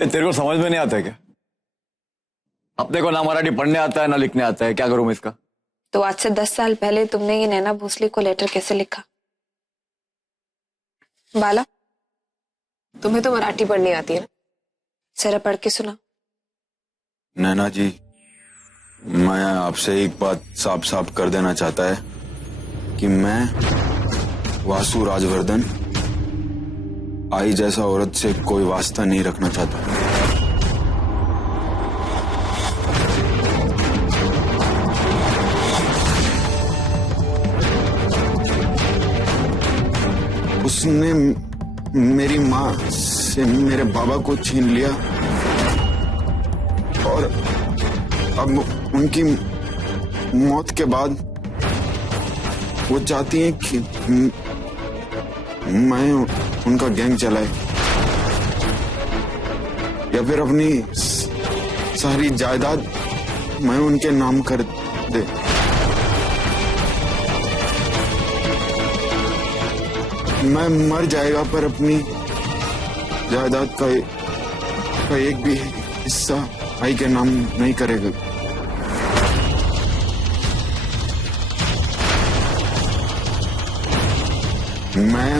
तेरे को समझ में नहीं आता है क्या? अपने को ना मराठी पढ़ने आता है ना लिखने आता है, क्या करूं मैं इसका? तो आज से 10 साल पहले तुमने ये नैना भोसले को लेटर कैसे लिखा? बाला, तुम्हें तो मराठी पढ़नी आती है ना, जरा पढ़ के सुना। नैना जी, मैं आपसे एक बात साफ साफ कर देना चाहता है कि मैं वासु राजवर्धन आई जैसा औरत से कोई वास्ता नहीं रखना चाहता। उसने मेरी माँ से मेरे बाबा को छीन लिया और अब उनकी मौत के बाद वो चाहती हैं कि मैं उनका गैंग चलाए या फिर अपनी सारी जायदाद मैं उनके नाम कर दे। मैं मर जाएगा पर अपनी जायदाद का एक भी हिस्सा भाई के नाम नहीं करेगा। मैं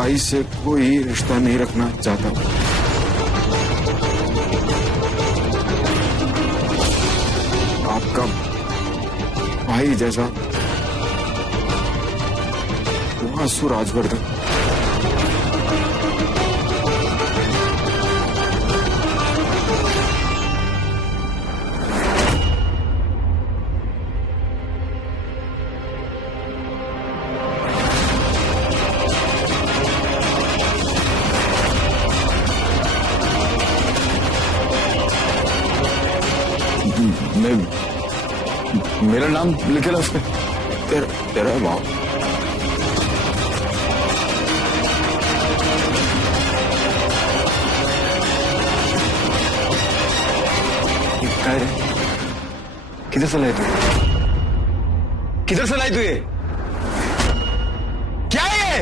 आई से कोई रिश्ता नहीं रखना चाहता। आपका भाई जैसा वासु राजवर्धन। मेरा नाम लिखेला उसमें? तेरा भाव। क्या है? किधर से लाई तू? किधर से लाई तू ये? क्या है ये?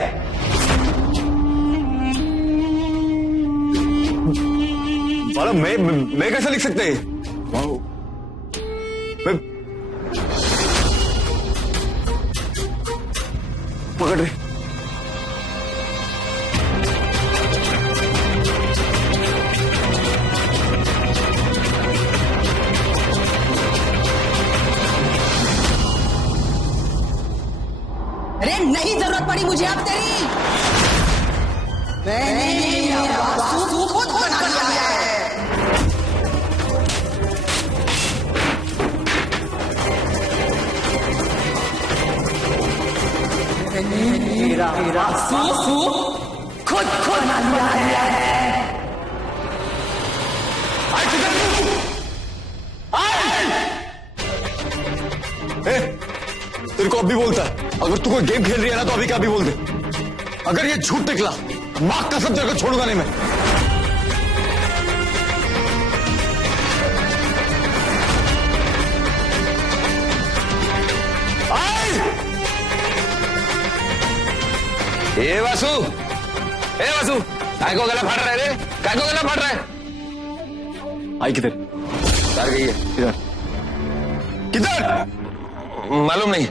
बाला, मैं कैसे लिख सकते हैं? वाओ। मैं पकड़ रही। अरे नहीं जरूरत पड़ी मुझे अब तेरी। मैंने वासु खुद बना लिया है। मेरा वासु खुद बना लिया है। तेरे को अभी बोलता है, अगर तू कोई गेम खेल रही है ना तो अभी क्या अभी बोल दे। अगर ये झूठ निकला, माँ कसम तेरे को छोड़ूंगा नहीं मैं। ए वासु, काय को गला फाड़ रहा है रे? काय को गला फाड़ रहा है? आई किधर? तार गई है। किधर? किधर? मालूम नहीं।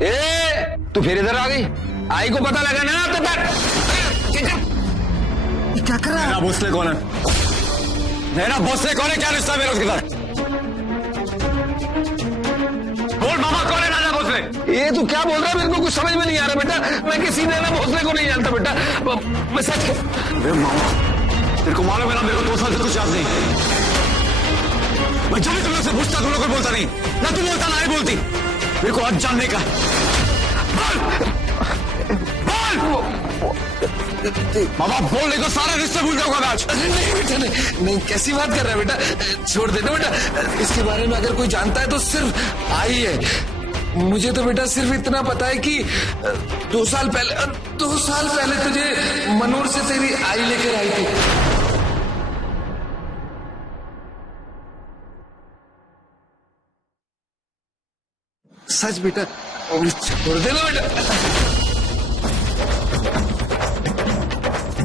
ए, तू फिर इधर आ गई? आई को पता लगा ना तो क्या कर रहा है? नैना भोसले कौन है? नैना भोसले कौन है? क्या रिश्ता है मेरा उसके साथ? बोल मामा, कौन है नैना भोसले? ये तू क्या बोल रहा है? मेरे को कुछ समझ में नहीं आ रहा बेटा। मैं किसी नैना भोसले को नहीं जानता बेटा। मैं सच। अरे मामा, तेरे को मालूम है ना, मेरे को 2 साल से कुछ याद नहीं। मैं जब भी तुम लोग से पूछता तुम लोग को बोलता नहीं, ना तू बोलता ना ही बोलती। मेरे को आज जानने का। बोल मामा, बोल नहीं तो सारे रिश्ते भूल जाऊंगा मैं आज। नहीं बेटा, नहीं कैसी बात कर रहा है बेटा? छोड़ देना बेटा। इसके बारे में अगर कोई जानता है तो सिर्फ आई है। मुझे तो बेटा सिर्फ इतना पता है कि 2 साल पहले तुझे मनोर से तेरी आई लेकर आई थी। सच बेटा, छोड़ देना बेटा।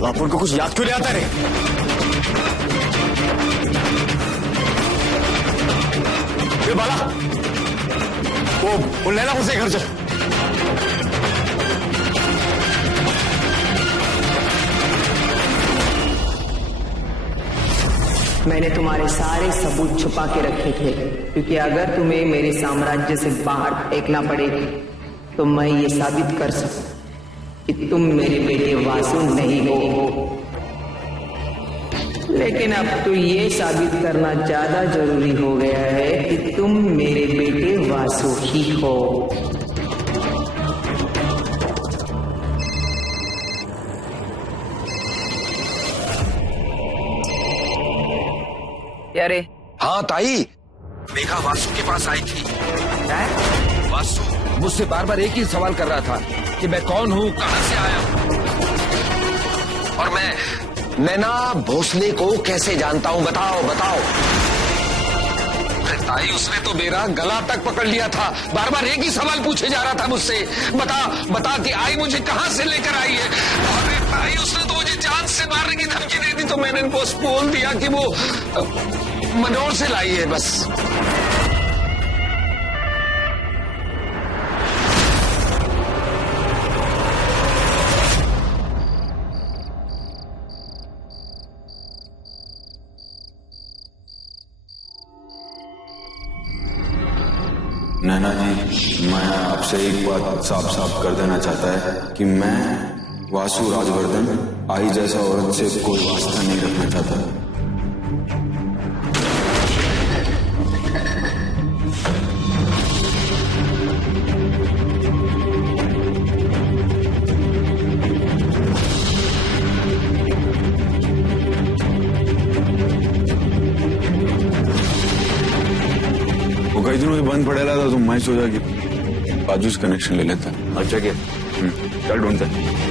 बापुर को कुछ याद क्यों नहीं आता रे? ये बाला, वो नैना मुझसे घर चल। मैंने तुम्हारे सारे सबूत छुपा के रखे थे, क्योंकि अगर तुम्हें मेरे साम्राज्य से बाहर फेंकना पड़े तो मैं ये साबित कर सकूं कि तुम मेरे बेटे वासु नहीं हो। लेकिन अब तो ये साबित करना ज्यादा जरूरी हो गया है कि तुम मेरे बेटे वासु ही हो। अरे हाँ ताई, मेघा वासु के पास आई थी। वासु मुझसे बार बार एक ही सवाल कर रहा था कि मैं कौन हूँ, कहाँ से आया हूँ, और मैं नैना भोसले को कैसे जानता हूँ, बताओ बताओ। अरे ताई, उसने तो मेरा गला तक पकड़ लिया था, बार बार एक ही सवाल पूछे जा रहा था मुझसे, बता बता कि आई मुझे कहाँ से लेकर आई है। अरे ताई, उसने तो मुझे जान से मारने की धमकी दे दी, तो मैंने इनको बोल दिया कि वो मनोर से लाई है बस। नैना जी, मैं आपसे एक बात साफ साफ कर देना चाहता है कि मैं वासु राजवर्धन आई जैसा औरत से कोई वास्ता नहीं रखना चाहता। कई दिनों में बंद पड़ेगा था तो मैं सोचा कि बाजू से कनेक्शन ले लेता। अच्छा क्या? चल ढूंढते।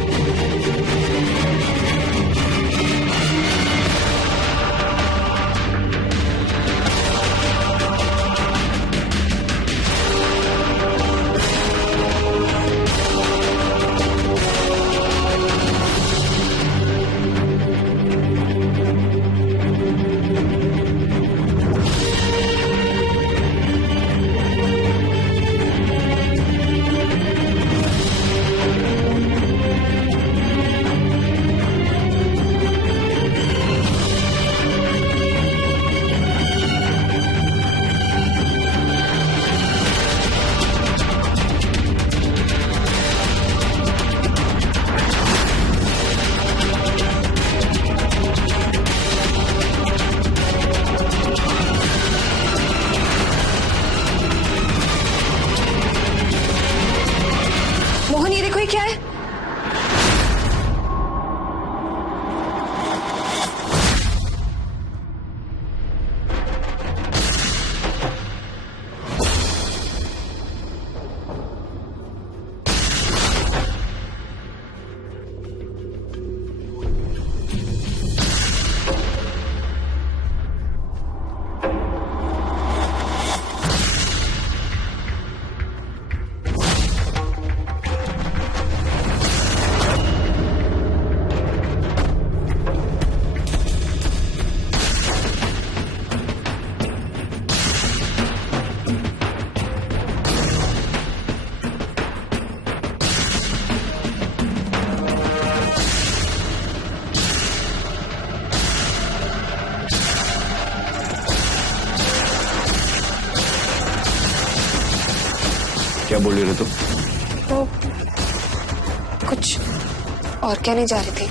मोहन, ये देखो, ये क्या है? क्या बोल रहे तुम? तो कुछ और कहने जा रही थी।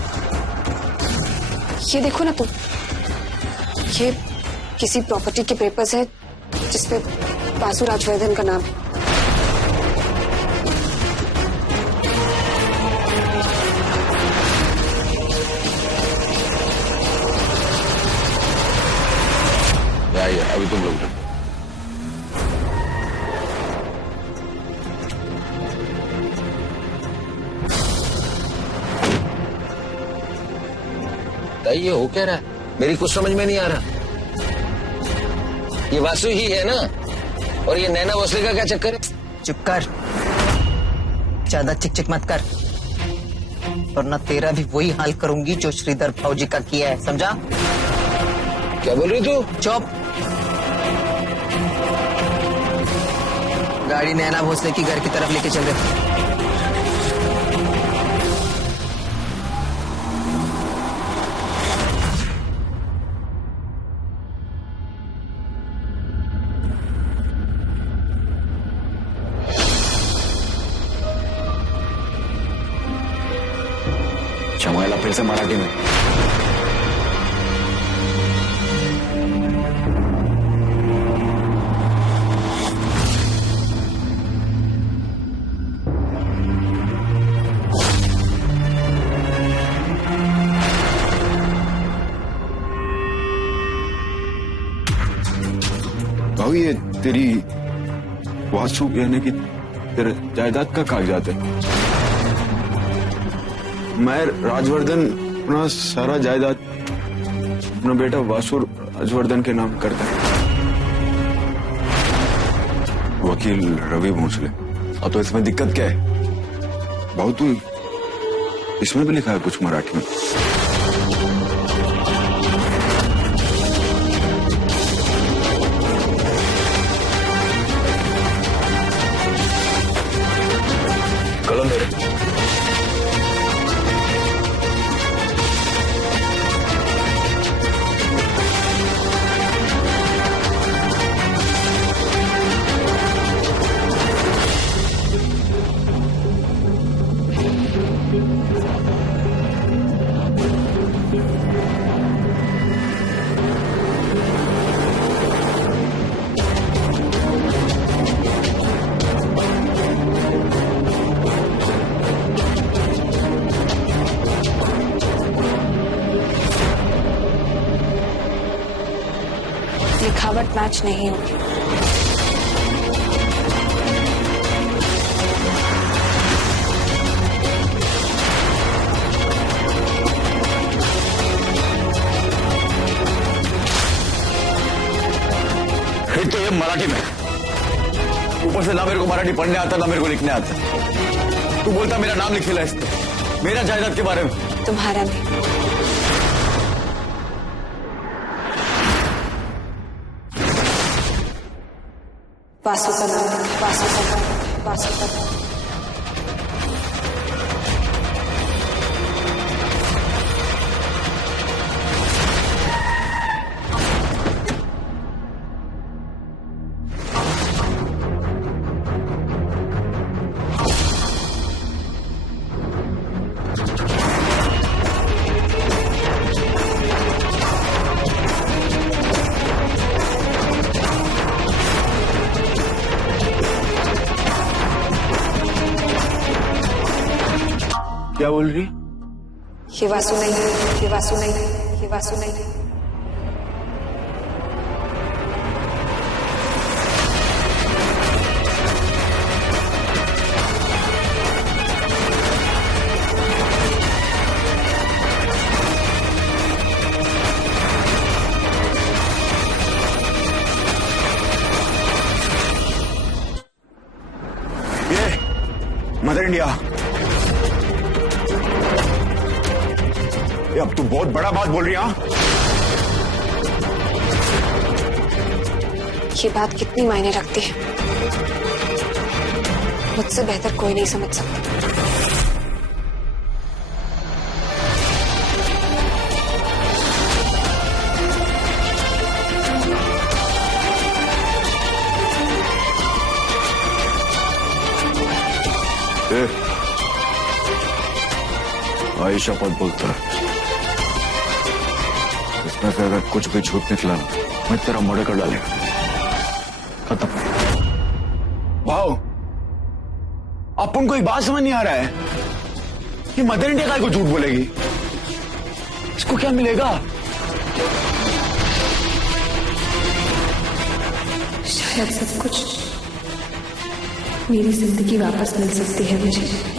ये देखो ना तुम, ये किसी प्रॉपर्टी के पेपर्स है जिसपे वासु राजवर्धन का नाम है। अभी तुम लोग ये हो क्या रहा है? मेरी कुछ समझ में नहीं आ रहा। ये वासु ही है ना? और ये नैना भोसले का क्या चक्कर है? चुप कर, ज्यादा चिक चिक मत कर। वरना तेरा भी वही हाल करूंगी जो श्रीधर फौजी का किया है, समझा? क्या बोल रही तू? चुप। गाड़ी नैना भोसले की घर की तरफ लेके चल रहे। चमैला फिर से मराठी में। भाऊ ये तेरी वास्तु यानी कि तेरे जायदाद का कागजात है। मैं राजवर्धन अपना सारा जायदाद अपना बेटा वासु राजवर्धन के नाम करता है। वकील रवि भोसले। और तो इसमें दिक्कत क्या है? भाऊ तू इसमें भी लिखा है कुछ मराठी में। कलम मेरे। लिखावट मैच नहीं होगी। फिर तो ये मराठी में। ऊपर से ना मेरे को मराठी पढ़ने आता ना मेरे को लिखने आता। तू बोलता मेरा नाम लिखेला इस पे, मेरा जायदाद के बारे में। तुम्हारा नहीं। वासु का नाम है, वासु का नाम है, वासु का नाम है। क्या बोल रही? ये वासु नहीं है, ये वासु नहीं है, ये वासु नहीं है। ये मदर इंडिया। ये अब तू बहुत बड़ा बात बोल रही है। ये बात कितनी मायने रखती है मुझसे बेहतर कोई नहीं समझ सकता। आई शपथ बोलता है, इसमें से अगर कुछ भी झूठ निकला मैं तेरा मोड़े कर डालेगा। खत्म। भाव अपन को एक बात समझ नहीं आ रहा है कि मदर इंडिया काय को झूठ बोलेगी, इसको क्या मिलेगा? शायद सब कुछ मेरी जिंदगी वापस मिल सकती है मुझे।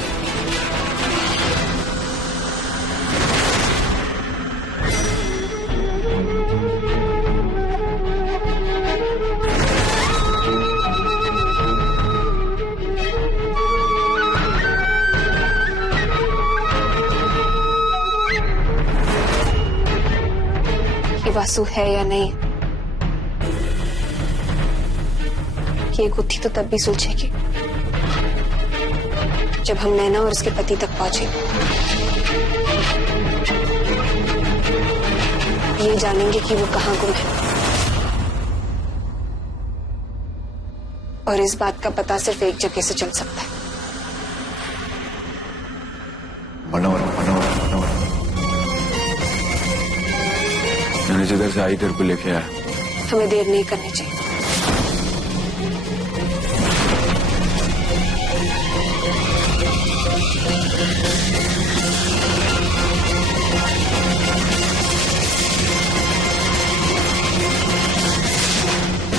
कि वासु है या नहीं। ये गुत्थी तो तब भी सुलझेगी जब हम नैना और उसके पति तक पहुंचे, ये जानेंगे कि वो कहाँ गुम है। और इस बात का पता सिर्फ एक जगह से चल सकता है। मनोहर, मनोहर, मनोहर। मैंने जिधर से आई तेरे को लेके आया। हमें देर नहीं करनी चाहिए।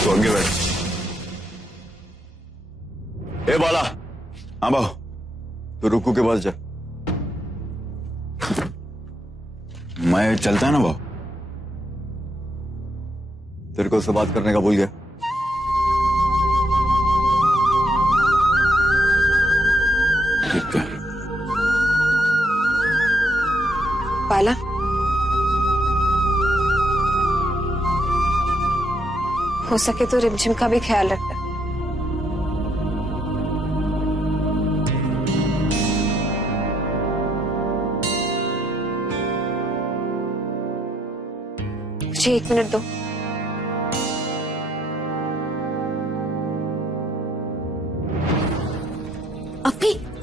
तो आगे बैठ। ए बाला, हाँ बाबू, तो रुकू के पास जा। मैं चलता है ना बाबू। तेरे को उससे बात करने का भूल गया। ठीक है। बाला, हो सके तो रिमझिम का भी ख्याल रखना। मुझे 1 मिनट दो।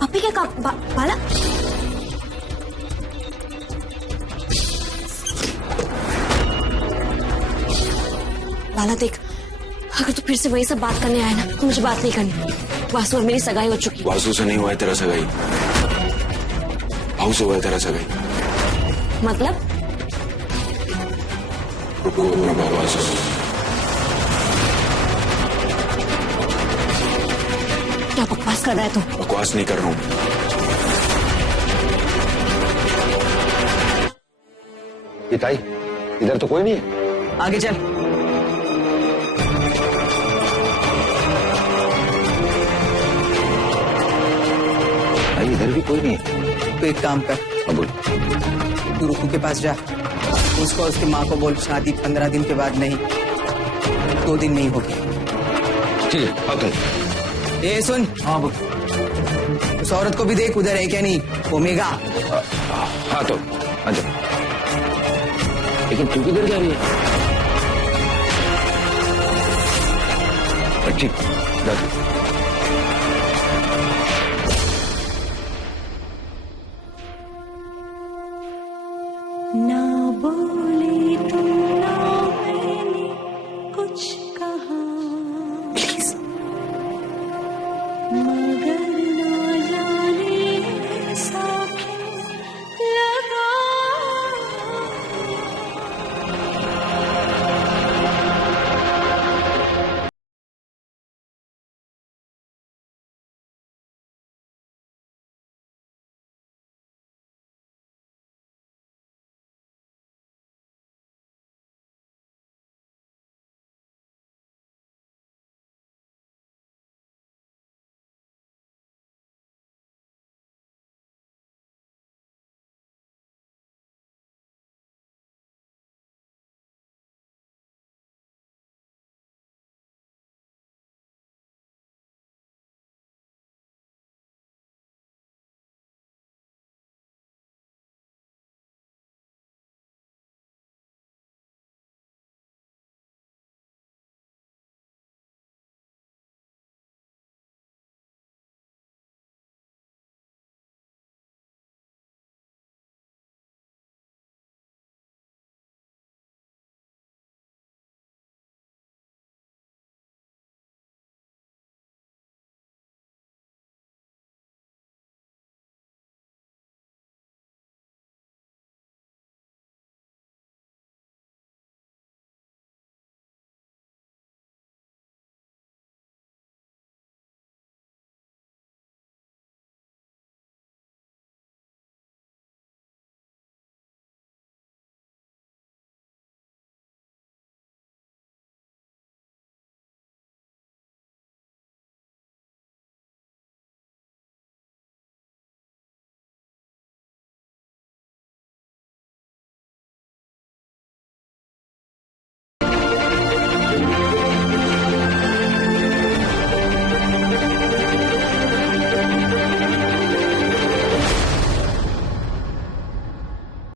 अपी क्या बाला? बाला देख, अगर तू फिर से वही सब बात करने आया ना तो मुझे बात नहीं करनी। वासु और मेरी सगाई हो चुकी। वासु से नहीं हुआ है तेरा सगाई, भाव से हुआ है तेरा सगाई। मतलब? रुको अपना वासु। क्या बकवास कर रहा है तू? बकवास नहीं कर रहा हूँ। ये ताई, इधर तो कोई नहीं है। आगे चल। ताई इधर भी कोई नहीं है। तो एक काम कर, हाँ बोल। तू रुकू के पास जा, उसको उसकी माँ को बोल शादी 15 दिन के बाद नहीं, 2 दिन में ही होगी। ठीक है, ओके। ए सुन, हाँ बोल। उस औरत को भी देख उधर है क्या नहीं, ओमेगा। हाँ तो अच्छा, लेकिन तू किधर जा रही है? ठीक, जा।